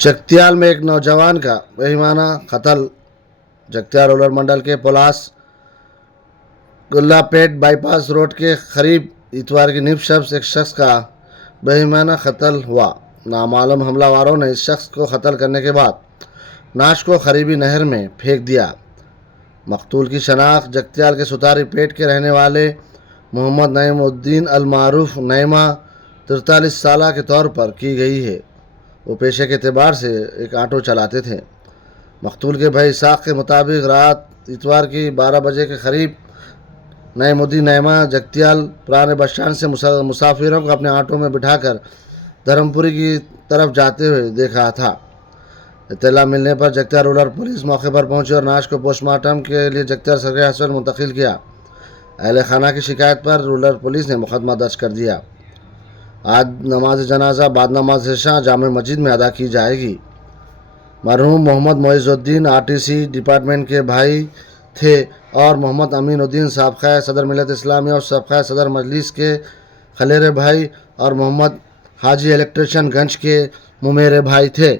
चकतियाल में एक नौजवान का बेईमाना कत्ल। जगतियाल रूरल मंडल के पलास गुल्लापेट बाईपास रोड के करीब इतवार की नीब शब्द एक शख्स का बेईमाना कत्ल हुआ। नामालूम हमलावरों ने इस शख्स को कत्ल करने के बाद नाश को करीबी नहर में फेंक दिया। मकतूल की शनाख्त जगतियाल के सुतारी पेट के रहने वाले मोहम्मद नईमुद्दीन अल मारूफ नईमा 43 साल के तौर पर की गई है। वो पेशे के एतबार से एक ऑटो चलाते थे। मकतूल के भाई इसाक के मुताबिक रात इतवार की 12 बजे के करीब नईमुद्दीन नईमा जगतियाल पुराने बस स्टैंड से मुसाफिरों को अपने ऑटो में बिठाकर धर्मपुरी की तरफ जाते हुए देखा था। इत्तला मिलने पर जगतियाल रूरल पुलिस मौके पर पहुंची और नाश को पोस्टमार्टम के लिए जगतियाल सरकारी अस्पताल मुंतकिल किया। अहले खाना की शिकायत पर रूरल पुलिस ने मुकदमा दर्ज कर दिया। आज नमाज जनाजा बाद नमाज इशा जामे मस्जिद में अदा की जाएगी। मरहूम मोहम्मद मोइजुद्दीन आरटीसी डिपार्टमेंट के भाई थे और मोहम्मद अमीनुद्दीन साबका सदर मिलत इस्लामिया और साबका सदर मजलिस के खलेरे भाई और मोहम्मद हाजी इलेक्ट्रिशियन गंज के मुमेरे भाई थे।